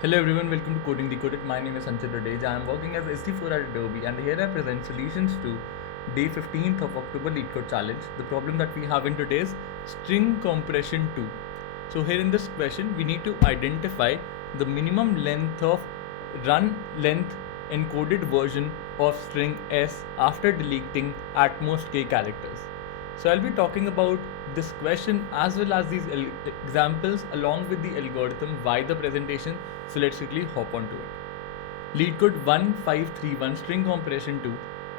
Hello everyone, welcome to Coding Decoded. My name is Sanchit Radeja. I am working as SD4 at Adobe and here I present solutions to day 15th of October Leetcode challenge. The problem that we have in today's string compression 2. So here in this question, we need to identify the minimum length of run length encoded version of string S after deleting at most k characters. So I'll be talking about this question as well as these examples along with the algorithm why the presentation. So let's quickly hop onto it. Leetcode 1531 string compression 2.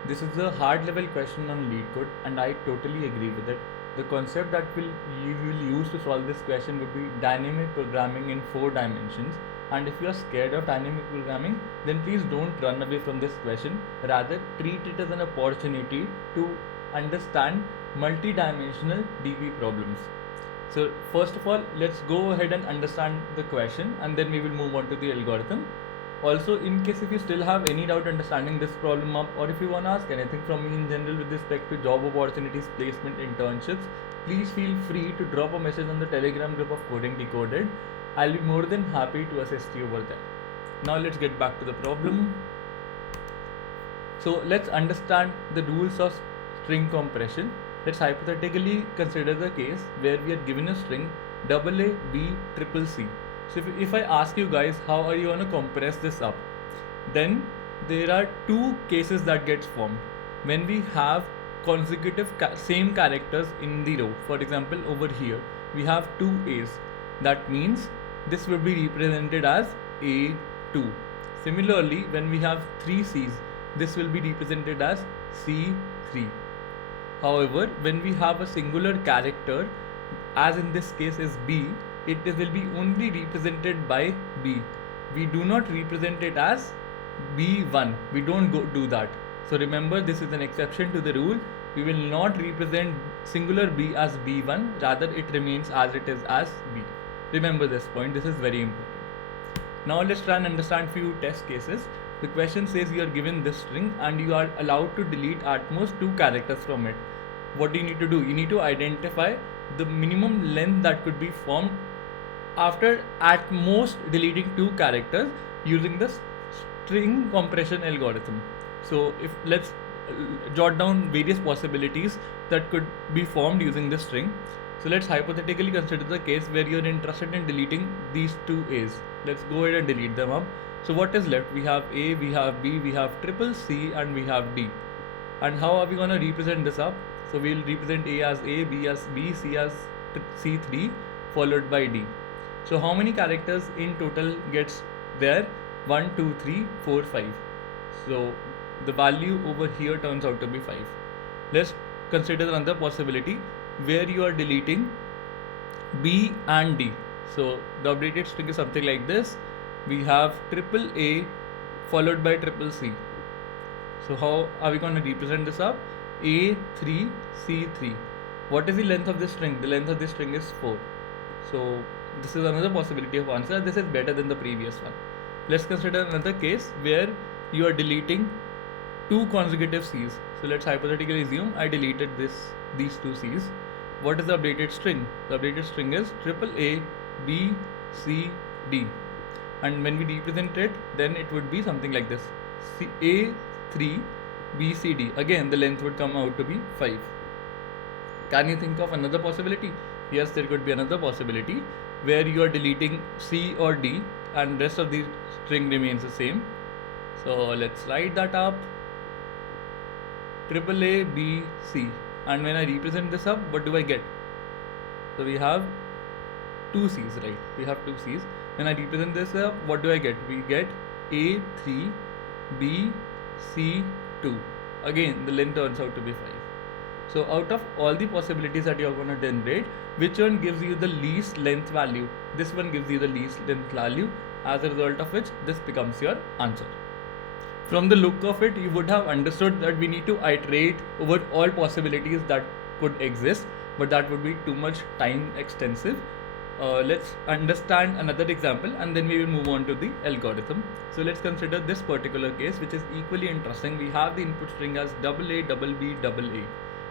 This is a hard level question on Leetcode and I totally agree with it. The concept that you will use to solve this question would be dynamic programming in 4 dimensions. And if you are scared of dynamic programming, then please don't run away from this question. Rather, treat it as an opportunity to understand multi-dimensional DB problems. So first of all, let's go ahead and understand the question and then we will move on to the algorithm. Also, in case if you still have any doubt understanding this problem up, or if you want to ask anything from me in general with respect to job opportunities, placement, internships, please feel free to drop a message on the Telegram group of Coding Decoded. I'll be more than happy to assist you over there. Now let's get back to the problem. So let's understand the rules of string compression. Let's hypothetically consider the case where we are given a string AA, B, triple C. So if I ask you guys, how are you going to compress this up? Then there are two cases that gets formed. When we have consecutive same characters in the row. For example, over here, we have two A's. That means this will be represented as A2. Similarly, when we have three C's, this will be represented as C3. However, when we have a singular character, as in this case is B, it will be only represented by B. We do not represent it as B1. We don't do that. So remember, this is an exception to the rule. We will not represent singular B as B1. Rather, it remains as it is as B. Remember this point. This is very important. Now let's try and understand few test cases. The question says you are given this string and you are allowed to delete at most 2 characters from it. What do you need to do? You need to identify the minimum length that could be formed after at most deleting 2 characters using the string compression algorithm. So if let's jot down various possibilities that could be formed using this string. So let's hypothetically consider the case where you're interested in deleting these 2 A's. Let's go ahead and delete them up. So what is left? We have A, we have B, we have triple C and we have D. And how are we going to represent this up? So we'll represent A as A, B as B, C as C3 followed by D. So how many characters in total gets there? 1, 2, 3, 4, 5. So the value over here turns out to be 5. Let's consider another possibility where you are deleting B and D. So the updated string is something like this. We have triple A followed by triple C. So how are we going to represent this up? A3, C3. What is the length of this string? The length of this string is 4. So this is another possibility of answer. This is better than the previous one. Let's consider another case where you are deleting 2 consecutive C's. So let's hypothetically assume I deleted these 2 C's. What is the updated string? The updated string is triple A, B, C, D. And when we represent it, then it would be something like this. A3, B, C, D. Again, the length would come out to be 5. Can you think of another possibility? Yes, there could be another possibility where you are deleting C or D and rest of the string remains the same. So let's write that up. Triple A, B, C. And when I represent this up, what do I get? So we have 2 C's, right? We have 2 C's. When I represent this up, what do I get? We get A3, B, C, 2. Again, the length turns out to be 5. So out of all the possibilities that you're going to generate, which one gives you the least length value? This one gives you the least length value, as a result of which this becomes your answer. From the look of it, you would have understood that we need to iterate over all possibilities that could exist, but that would be too much time extensive. Let's understand another example and then we will move on to the algorithm. So let's consider this particular case, which is equally interesting. We have the input string as AA, BB, AA.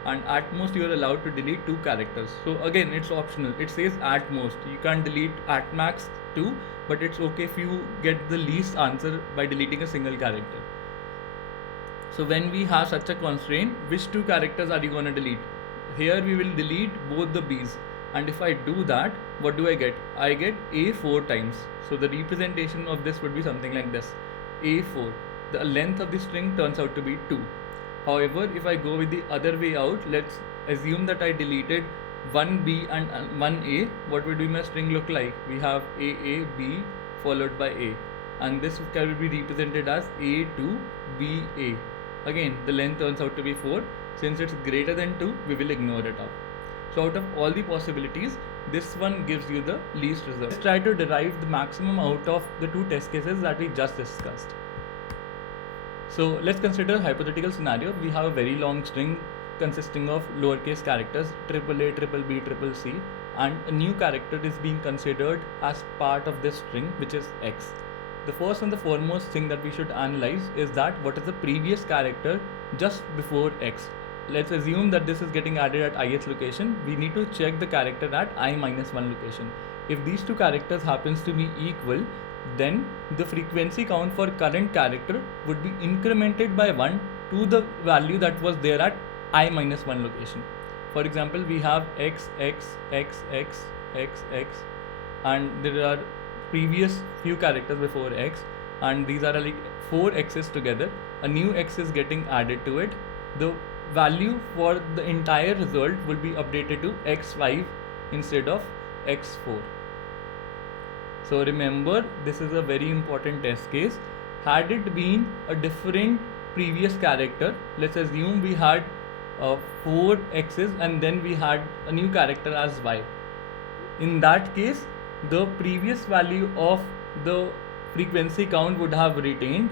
And at most you are allowed to delete 2 characters. So again, it's optional. It says at most. You can't delete at max 2, but it's okay if you get the least answer by deleting a single character. So when we have such a constraint, which two characters are you going to delete? Here we will delete both the B's, and if I do that, what do I get? I get A 4 times. So the representation of this would be something like this: A4. The length of the string turns out to be 2. However, if I go with the other way out, let's assume that I deleted 1B and 1A. What would my string look like? We have AAB followed by A, and this can be represented as A2BA. Again, the length turns out to be 4. Since it's greater than 2, we will ignore it out. So out of all the possibilities, this one gives you the least result. Let's try to derive the maximum out of the two test cases that we just discussed. So let's consider a hypothetical scenario. We have a very long string consisting of lowercase characters AAA, BBB, CC, and a new character is being considered as part of this string, which is X. The first and the foremost thing that we should analyze is that what is the previous character just before X. Let's assume that this is getting added at ith location. We need to check the character at I minus 1 location. If these two characters happens to be equal, then the frequency count for current character would be incremented by 1 to the value that was there at I minus 1 location. For example, we have X, X, X, X, X, X, and there are previous few characters before X, and these are like 4 X's together. A new X is getting added to it. The value for the entire result will be updated to X5 instead of X4. So remember, this is a very important test case. Had it been a different previous character, let's assume we had 4 X's and then we had a new character as Y. In that case, the previous value of the frequency count would have retained,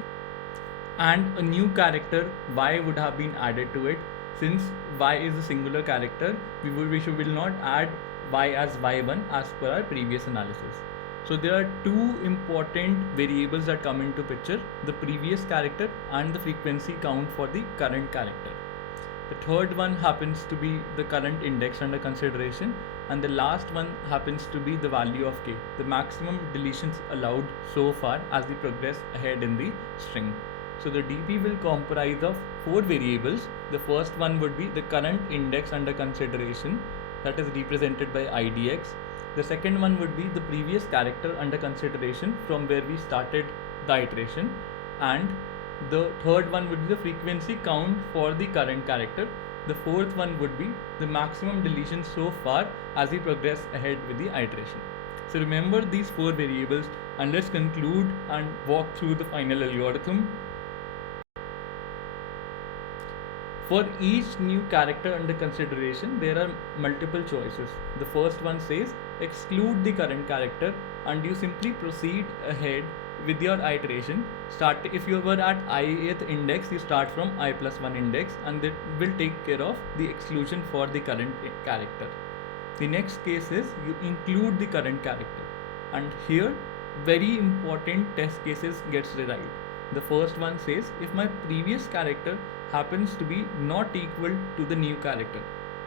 and a new character Y would have been added to it. Since Y is a singular character, we will not add Y as Y1 as per our previous analysis. So there are two important variables that come into picture: the previous character and the frequency count for the current character. The third one happens to be the current index under consideration, and the last one happens to be the value of k, the maximum deletions allowed so far as we progress ahead in the string. So the DP will comprise of 4 variables. The first one would be the current index under consideration, that is represented by IDX. The second one would be the previous character under consideration from where we started the iteration, and the third one would be the frequency count for the current character. The fourth one would be the maximum deletion so far as we progress ahead with the iteration. So remember these 4 variables, and let's conclude and walk through the final algorithm. For each new character under consideration, there are multiple choices. The first one says exclude the current character, and you simply proceed ahead with your iteration. If you were at ith index, you start from I plus 1 index, and that will take care of the exclusion for the current character. The next case is you include the current character, and here very important test cases gets derived. The first one says if my previous character happens to be not equal to the new character.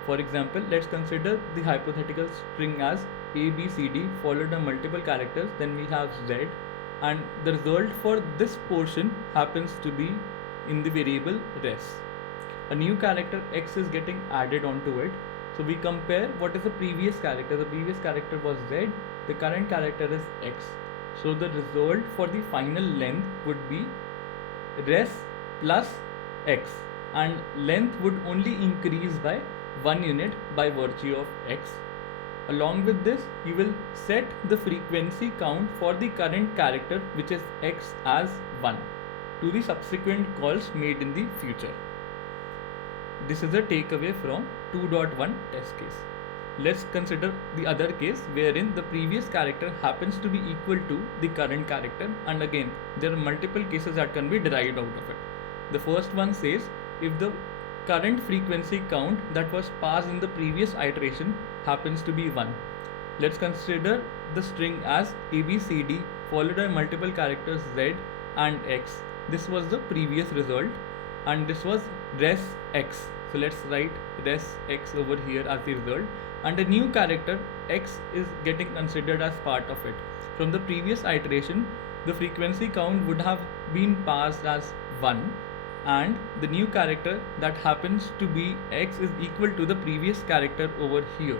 For example, let's consider the hypothetical string as ABCD followed by multiple characters, then we have Z, and the result for this portion happens to be in the variable res. A new character X is getting added onto it. So we compare what is the previous character. The previous character was Z, the current character is X. So the result for the final length would be res plus X, and length would only increase by 1 unit by virtue of X. Along with this, you will set the frequency count for the current character, which is X, as 1 to the subsequent calls made in the future. This is a takeaway from 2.1 test case. Let's consider the other case wherein the previous character happens to be equal to the current character, and again there are multiple cases that can be derived out of it. The first one says if the current frequency count that was passed in the previous iteration happens to be 1. Let's consider the string as ABCD followed by multiple characters Z and X. This was the previous result, and this was res X. So let's write res x over here as the result, and a new character x is getting considered as part of it. From the previous iteration, the frequency count would have been passed as 1, and the new character that happens to be x is equal to the previous character over here.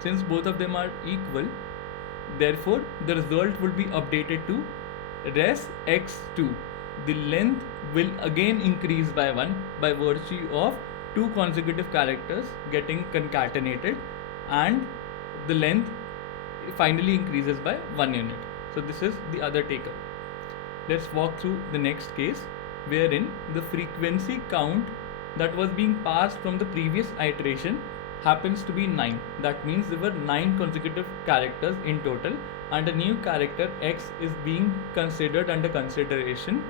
Since both of them are equal, therefore the result will be updated to res x2. The length will again increase by 1 by virtue of two consecutive characters getting concatenated, and the length finally increases by 1 unit. So this is the other takeaway. Let's walk through the next case, wherein the frequency count that was being passed from the previous iteration happens to be 9. That means there were 9 consecutive characters in total, and a new character x is being considered under consideration.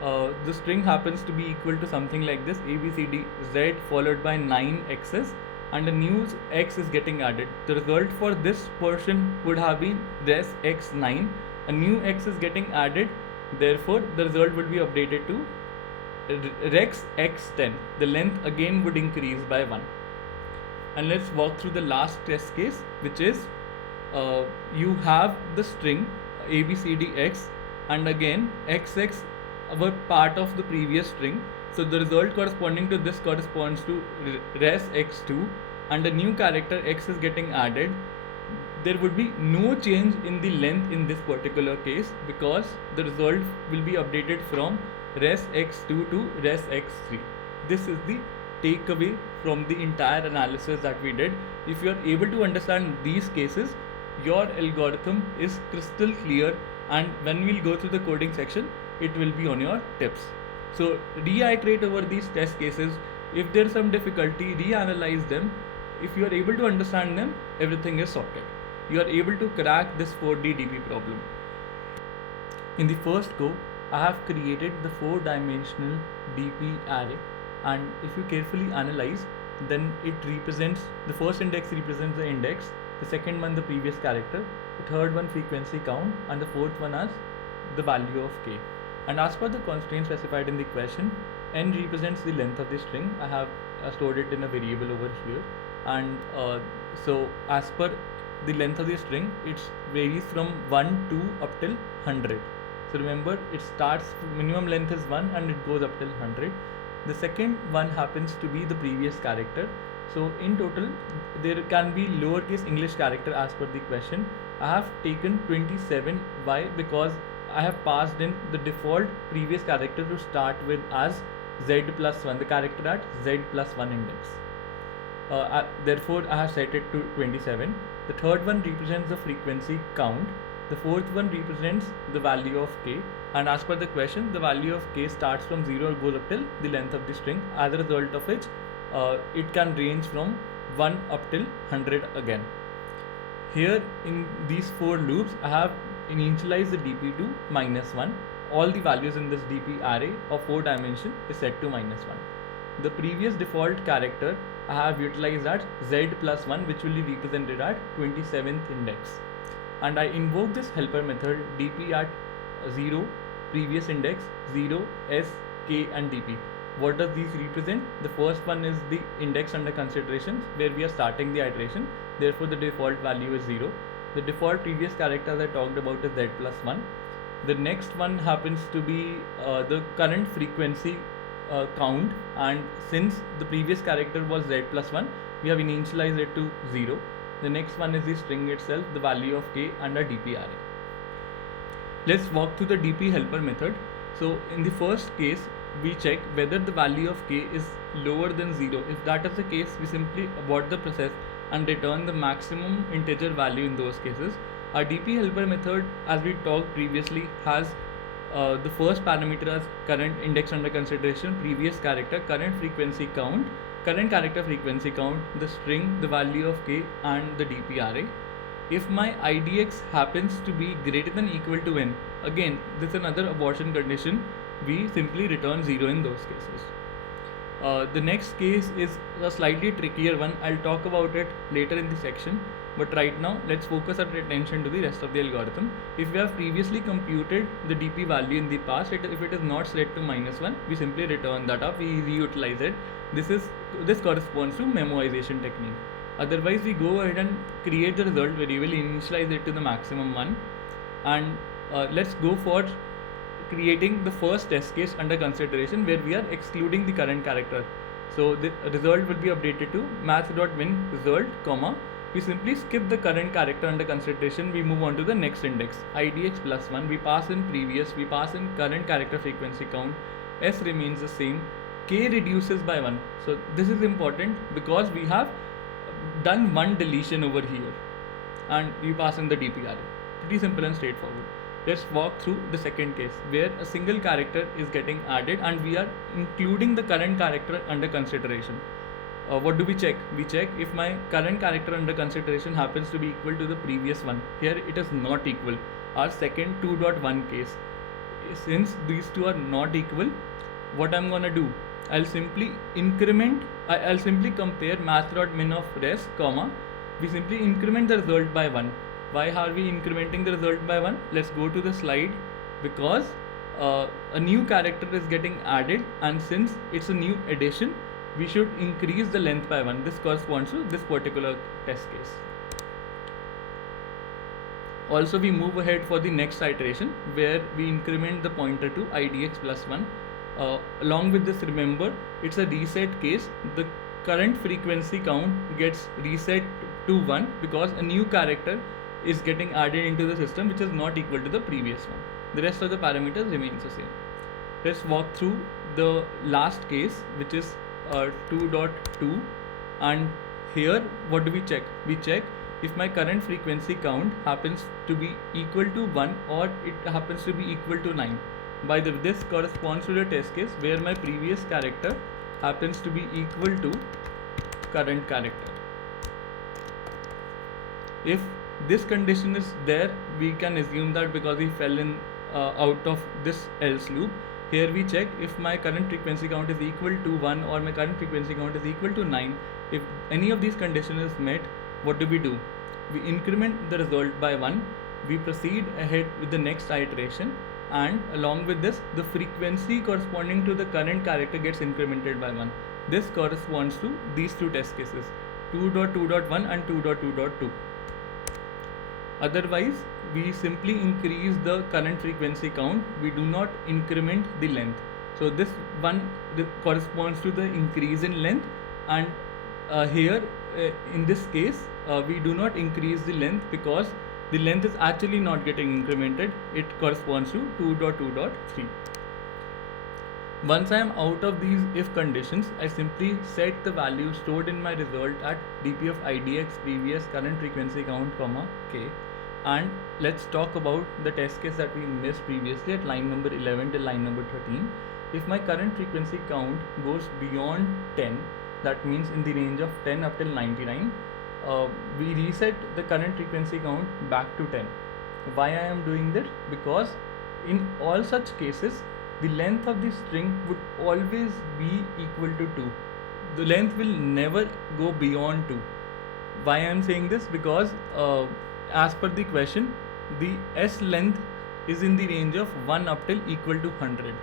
The string happens to be equal to something like this: a b c d z followed by 9 x's, and a new x is getting added. The result for this portion would have been res x9. A new x is getting added, therefore the result will be updated to rex x10. The length again would increase by 1. And let's walk through the last test case, which is you have the string abcdx, and again xx were part of the previous string. So the result corresponding to this corresponds to res x2, and a new character x is getting added. There would be no change in the length in this particular case, because the result will be updated from res x2 to res x3. This is the takeaway from the entire analysis that we did. If you are able to understand these cases, your algorithm is crystal clear, and when we'll go through the coding section, it will be on your tips. So reiterate over these test cases. If there's some difficulty, reanalyze them. If you are able to understand them, everything is sorted. You are able to crack this 4D DP problem. In the first go, I have created the 4-dimensional DP array, and if you carefully analyze, then it represents, the first index represents the index, the second one the previous character, the third one frequency count, and the fourth one as the value of k. And as per the constraint specified in the question, n represents the length of the string. I have stored it in a variable over here, and so as per the length of the string, it varies from 1 to up till 100. So remember, it starts, minimum length is 1 and it goes up till 100. The second one happens to be the previous character. So in total, there can be lowercase English character as per the question. I have taken 27. Why? Because I have passed in the default previous character to start with as z plus 1, the character at z plus 1 index. Therefore, I have set it to 27. The third one represents the frequency count. The fourth one represents the value of k. And as per the question, the value of k starts from 0 and goes up till the length of the string, as a result of which it can range from 1 up till 100 again. Here in these 4 loops, I have initialized the dp to -1. All the values in this dp array of 4 dimension is set to -1. The previous default character I have utilized at z plus 1, which will be represented at 27th index. And I invoke this helper method dp at 0, previous index, 0, s, k and dp. What does these represent? The first one is the index under consideration, where we are starting the iteration. Therefore, the default value is 0. The default previous character as I talked about is z plus 1. The next one happens to be the current frequency count, and since the previous character was z plus 1, we have initialized it to 0. The next one is the string itself, the value of k and a dp array. Let's walk through the dp helper method. So in the first case, we check whether the value of k is lower than 0. If that is the case, we simply abort the process and return the maximum integer value in those cases. Our dp helper method, as we talked previously, has the first parameter as current index under consideration, previous character, current frequency count, current character frequency count, the string, the value of k and the dp array. If my idx happens to be greater than equal to n, again this is another abortion condition, we simply return 0 in those cases. The next case is a slightly trickier one. I'll talk about it later in the section, but right now let's focus our attention to the rest of the algorithm. If we have previously computed the dp value in the past, if it is not set to -1, we simply return that up, we reutilize it. This is this corresponds to memoization technique. Otherwise, we go ahead and create the result variable, initialize it to the maximum one, and let's go for creating the first test case under consideration where we are excluding the current character. So the result will be updated to math.win result, comma, we simply skip the current character under consideration, we move on to the next index, idx plus 1, we pass in previous, we pass in current character frequency count, s remains the same, k reduces by 1. So this is important because we have done one deletion over here and we pass in the DP array. Pretty simple and straightforward. Let's walk through the second case where a single character is getting added and we are including the current character under consideration. What do we check? We check if my current character under consideration happens to be equal to the previous one. Here it is not equal. Our second 2.1 case. Since these two are not equal, what I'm gonna do? I'll simply increment, I'll simply compare math.min of res, comma, we simply increment the result by 1. Why are we incrementing the result by 1? Let's go to the slide. Because a new character is getting added and since it's a new addition, we should increase the length by 1. This corresponds to this particular test case. Also, we move ahead for the next iteration where we increment the pointer to idx plus 1. Along with this, remember, it's a reset case. The current frequency count gets reset to 1 because a new character is getting added into the system which is not equal to the previous one. The rest of the parameters remains the same. Let's walk through the last case, which is 2.2, and here what do we check? We check if my current frequency count happens to be equal to 1 or it happens to be equal to 9. By the way, this corresponds to the test case where my previous character happens to be equal to current character. If this condition is there, we can assume that because we fell in out of this else loop. Here we check if my current frequency count is equal to 1 or my current frequency count is equal to 9. If any of these conditions is met, what do? We increment the result by 1. We proceed ahead with the next iteration, and along with this, the frequency corresponding to the current character gets incremented by 1. This corresponds to these two test cases, 2.2.1 and 2.2.2. Otherwise, we simply increase the current frequency count, we do not increment the length. So this one corresponds to the increase in length, and here in this case we do not increase the length because the length is actually not getting incremented. It corresponds to 2.2.3. Once I am out of these if conditions, I simply set the value stored in my result at dp of idx previous current frequency count, comma, k. And let's talk about the test case that we missed previously at line number 11 till line number 13. If my current frequency count goes beyond 10, that means in the range of 10 up till 99, we reset the current frequency count back to 10. Why I am doing this? Because in all such cases, the length of the string would always be equal to 2. The length will never go beyond 2. Why I am saying this? Because as per the question, the s length is in the range of 1 up till equal to 100.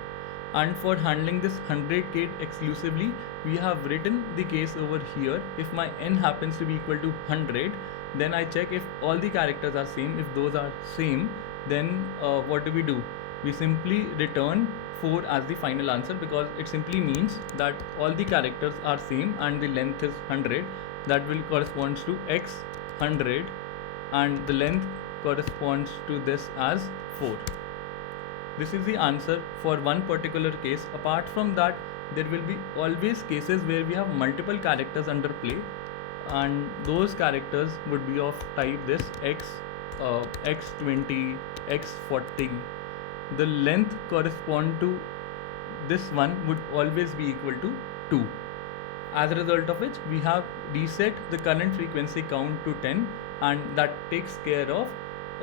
And for handling this 100 case exclusively, we have written the case over here. If my n happens to be equal to 100, then I check if all the characters are same. If those are same, then what do? We simply return 4 as the final answer, because it simply means that all the characters are same and the length is 100. That will correspond to x 100, and the length corresponds to this as 4. This is the answer for one particular case. Apart from that, there will be always cases where we have multiple characters under play, and those characters would be of type this x, x20, x40. The length correspond to this one would always be equal to 2. As a result of which, we have reset the current frequency count to 10, and that takes care of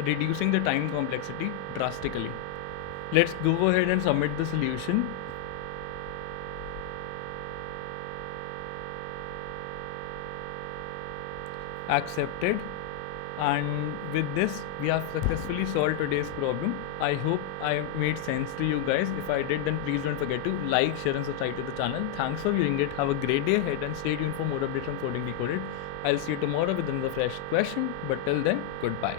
reducing the time complexity drastically. Let's go ahead and submit the solution. Accepted. And with this, we have successfully solved today's problem. I hope I made sense to you guys. If I did, then please don't forget to like, share, and subscribe to the channel. Thanks for viewing it. Have a great day ahead and stay tuned for more updates on Coding Decoded. I'll see you tomorrow with another fresh question. But till then, goodbye.